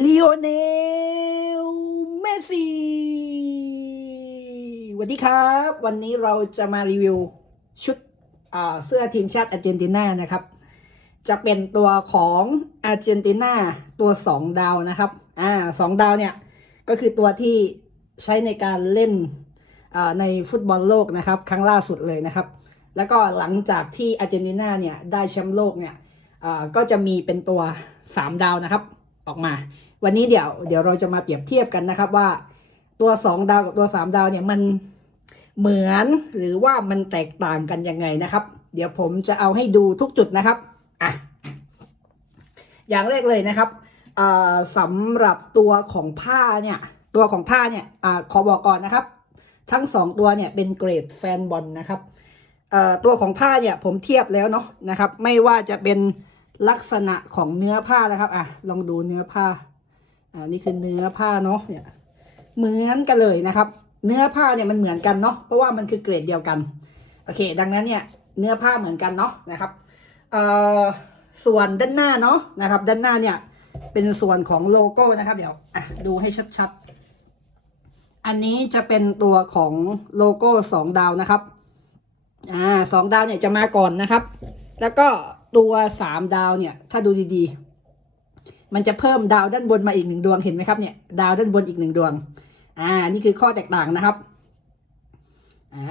ลีโอเนล เมสซี่สวัสดีครับ วันนี้เราจะมารีวิวชุดเสื้อทีมชาติอาร์เจนตินานะครับ จะเป็นตัวของอาร์เจนตินาตัวสองดาวนะครับ อ่าสองดาวเนี่ย ก็คือตัวที่ใช้ในการเล่นในฟุตบอลโลกนะครับ ครั้งล่าสุดเลยนะครับ แล้วก็หลังจากที่อาร์เจนตินาเนี่ย ได้แชมป์โลกเนี่ยก็จะมีเป็นตัวสามดาวนะครับ ออกมา วันนี้เดี๋ยวเดี๋ยวเราจะมาเปรียบเทียบกันนะครับว่าตัวสองดาวกับตัวสามดาวเนี่ยมันเหมือนหรือว่ามันแตกต่างกันยังไงนะครับ เดี๋ยวผมจะเอาให้ดูทุกจุดนะครับอะอย่างแรกเลยนะครับเอ่อสำหรับตัวของผ้าเนี่ยตัวของผ้าเนี่ยอ่าขอบอกก่อนนะครับ ทั้งสองตัวเนี่ยเป็นเกรดแฟนบอลนะครับเอ่อตัวของผ้าเนี่ยผมเทียบแล้วเนาะนะครับ ไม่ว่าจะเป็น ลักษณะของเนื้อผ้านะครับ อะ ลองดูเนื้อผ้า อ่า นี่คือเนื้อผ้าเนาะ เนี่ย เหมือนกันเลยนะครับ เนื้อผ้าเนี่ยมันเหมือนกันเนาะ เพราะว่ามันคือเกรดเดียวกัน โอเค ดังนั้นเนี่ย เนื้อผ้าเหมือนกันเนาะนะครับ เอ่อ ส่วนด้านหน้าเนาะนะครับ ด้านหน้าเนี่ย เป็นส่วนของโลโก้นะครับ เดี๋ยว อะ ดูให้ชัดๆ อันนี้จะเป็นตัวของโลโก้สองดาวนะครับ อ่าสองดาวเนี่ยจะมาก่อนนะครับ แล้วก็ ตัวสามดาวเนี่ย ถ้าดูดีๆ มันจะเพิ่มดาวด้านบนมาอีกหนึ่งดวงเห็นไหมครับเนี่ย ดาวด้านบนอีกหนึ่งดวง อ่า นี่คือข้อแตกต่างนะครับ อ่า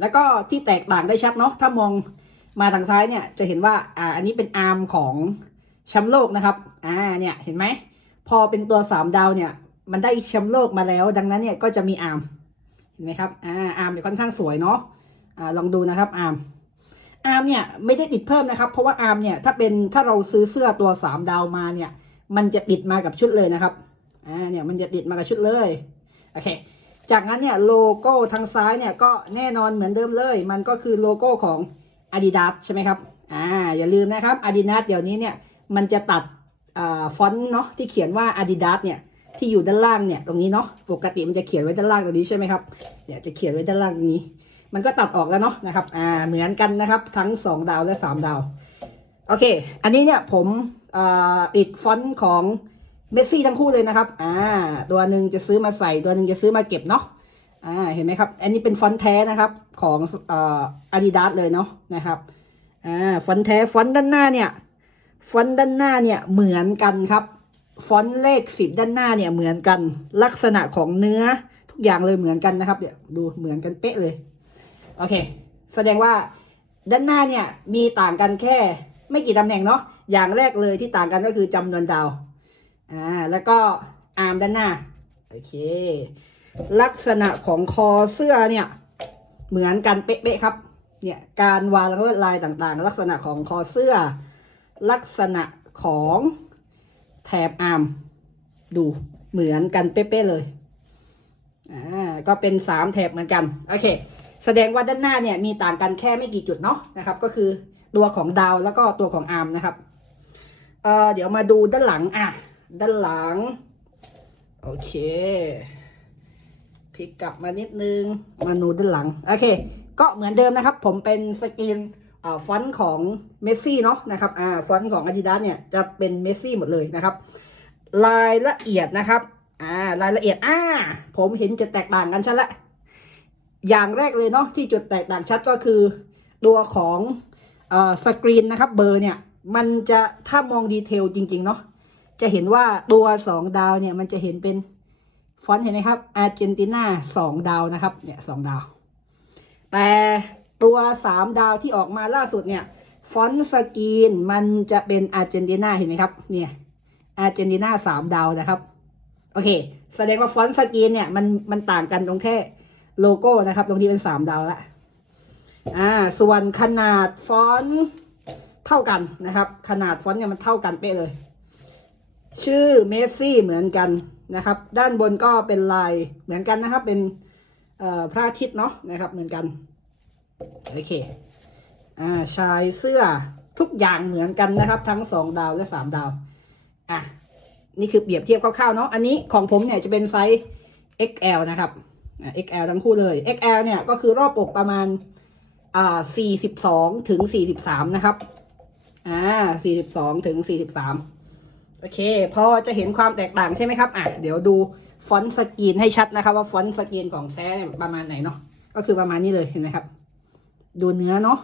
แล้วก็ที่แตกต่างได้ชัดเนาะ ถ้ามองมาทางซ้ายเนี่ย จะเห็นว่า อ่า อันนี้เป็นอาร์มของแชมป์โลกนะครับ อ่า เนี่ย เห็นไหม พอเป็นตัวสามดาวเนี่ย มันได้แชมป์โลกมาแล้ว ดังนั้นเนี่ย ก็จะมีอาร์ม เห็นไหมครับ อ่า อาร์มเนี่ยค่อนข้างสวยเนาะ อ่า ลองดูนะครับอาร์ม อาร์มเนี่ยไม่ได้ติดเพิ่มนะครับ เพราะว่าอาร์มเนี่ยถ้าเป็นถ้าเราซื้อเสื้อตัวสามดาวมาเนี่ย มันจะติดมากับชุดเลยนะครับอ่าเนี่ยมันจะติดมากับชุดเลยโอเค จากนั้นเนี่ยโลโก้ทางซ้ายเนี่ยก็แน่นอนเหมือนเดิมเลย มันก็คือโลโก้ของ Adidas ใช่ไหมครับอ่าอย่าลืมนะครับ Adidas เดี๋ยวนี้เนี่ยมันจะตัดอ่าฟอนต์เนาะที่เขียนว่า Adidas เนี่ยที่อยู่ด้านล่างเนี่ยตรงนี้เนาะปกติมันจะเขียนไว้ด้านล่างตรงนี้ใช่ไหมครับเนี่ยจะเขียนไว้ด้านล่างตรงนี้ มันก็ตัดออกแล้วเนาะนะครับ อ่า เหมือนกันนะครับ ทั้ง 2 ดาวและ 3 ดาว โอเค อันนี้เนี่ยผมอ่าติดฟอนต์ของเมสซี่ทั้งคู่เลยนะครับ อ่า ตัวหนึ่งจะซื้อมาใส่ ตัวหนึ่งจะซื้อมาเก็บเนาะ อ่า เห็นไหมครับ อันนี้เป็นฟอนต์แท้นะครับ ของอ่าอาดิดาสเลยเนาะนะครับ อ่า ฟอนต์แท้ ฟอนต์ด้านหน้าเนี่ย ฟอนต์ด้านหน้าเนี่ยเหมือนกันครับ ฟอนต์เลขสิบด้านหน้าเนี่ยเหมือนกัน ลักษณะของเนื้อทุกอย่างเลยเหมือนกันนะครับเนี่ยวดูเหมือนกันเป๊ะเลย โอเค แสดงว่าด้านหน้าเนี่ยมีต่างกันแค่ไม่กี่ตำแหน่งเนาะอย่างแรกเลยที่ต่างกันก็คือจำนวนดาวอ่าแล้วก็อาร์มด้านหน้าโอเค ลักษณะของคอเสื้อเนี่ย เหมือนกันเป๊ะๆครับ เนี่ยการวางลวดลายต่างๆ ลักษณะของคอเสื้อ ลักษณะของแถบอาร์มดูเหมือนกันเป๊ะๆเลยอ่าก็เป็นสามแถบเหมือนกัน โอเค แสดงว่าด้านหน้าเนี่ยมีต่างกันแค่ไม่กี่จุดเนาะนะครับ ก็คือตัวของดาวแล้วก็ตัวของอาร์มนะครับเอ่อเดี๋ยวมาดูด้านหลังอะด้านหลัง โอเคพลิกกลับมานิดนึงมาดูด้านหลังโอเค ก็เหมือนเดิมนะครับ ผมเป็นสกรีนฟอนต์ของเมสซี่เนาะนะครับอ่าฟอนต์ของ Adidas เนี่ยจะเป็นเมสซี่หมดเลยนะครับ รายละเอียดนะครับอ่ารายละเอียดอ่าผมเห็นจะแตกต่างกันชัดละ อย่างแรกเลยเนาะที่จุดแตกต่างชัดก็คือตัวของอสกรีนนะครับเบอร์เนี่ยมันจะถ้ามองดีเทลจริง ๆ เนาะจะเห็นว่าตัวสองดาวเนี่ยมันจะเห็นเป็นฟอนต์เห็นไหมครับอาร์เจนตินาสองดาวนะครับเนี่ยสองดาว แต่ตัวสามดาวที่ออกมาล่าสุดเนี่ยฟอนต์สกรีนมันจะเป็นอาร์เจนตินาเห็นไหมครับเนี่ยอาร์เจนตินาสามดาวนะครับ โอเค แสดงว่าฟอนต์สกรีนเนี่ยมันมันต่างกันตรงแค่ โลโก้นะครับ ตรงนี้เป็นสามดาวละอ่า ส่วนขนาดฟอนต์เท่ากันนะครับ ขนาดฟอนต์เนี่ยมันเท่ากันเป๊ะเลย ชื่อเมสซี่เหมือนกันนะครับ ด้านบนก็เป็นลายเหมือนกันนะครับ เป็นพระอาทิตย์เนาะนะครับ เหมือนกัน โอเค อ่าชายเสื้อทุกอย่างเหมือนกันนะครับ ทั้งสองดาวและสามดาว อะ นี่คือเปรียบเทียบคร่าวๆเนาะ อันนี้ของผมเนี่ยจะเป็นไซส์ XL นะครับ XL ทั้งคู่เลย XL เนี่ยก็คือรอบอกประมาณอ่า42 ถึง 43 นะครับ อ่า 42 ถึง 43 โอเค พอจะเห็นความแตกต่างใช่ไหมครับ อะ เดี๋ยวดูฟอนต์สกรีนให้ชัดนะครับ ว่าฟอนต์สกรีนของแท้เนี่ประมาณไหนเนาะ ก็คือประมาณนี้เลยเห็นไหมครับ ดูเนื้อเนาะ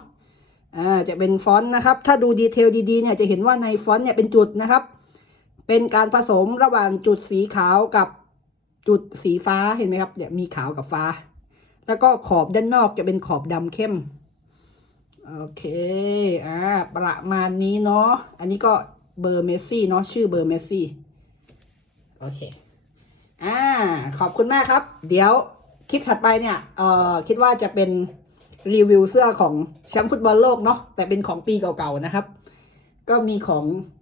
อ่า จะเป็นฟอนต์นะครับ ถ้าดูดีเทลดีๆ เนี่ยจะเห็นว่าในฟอนต์เนี่ยเป็นจุดนะครับ เป็นการผสมระหว่างจุดสีขาวกับ จุดสีฟ้าเห็นไหมครับเนี่ยมีขาวกับฟ้า แล้วก็ขอบด้านนอกจะเป็นขอบดำเข้ม โอเค อ่า ประมาณนี้เนาะ อันนี้ก็เบอร์เมสซี่เนาะชื่อเบอร์เมสซี่ โอเค อ่า ขอบคุณมากครับ เดี๋ยวคลิปถัดไปเนี่ย เอ่อ คิดว่าจะเป็นรีวิวเสื้อของแชมป์ฟุตบอลโลกเนาะ แต่เป็นของปีเก่าๆนะครับ ก็มีของ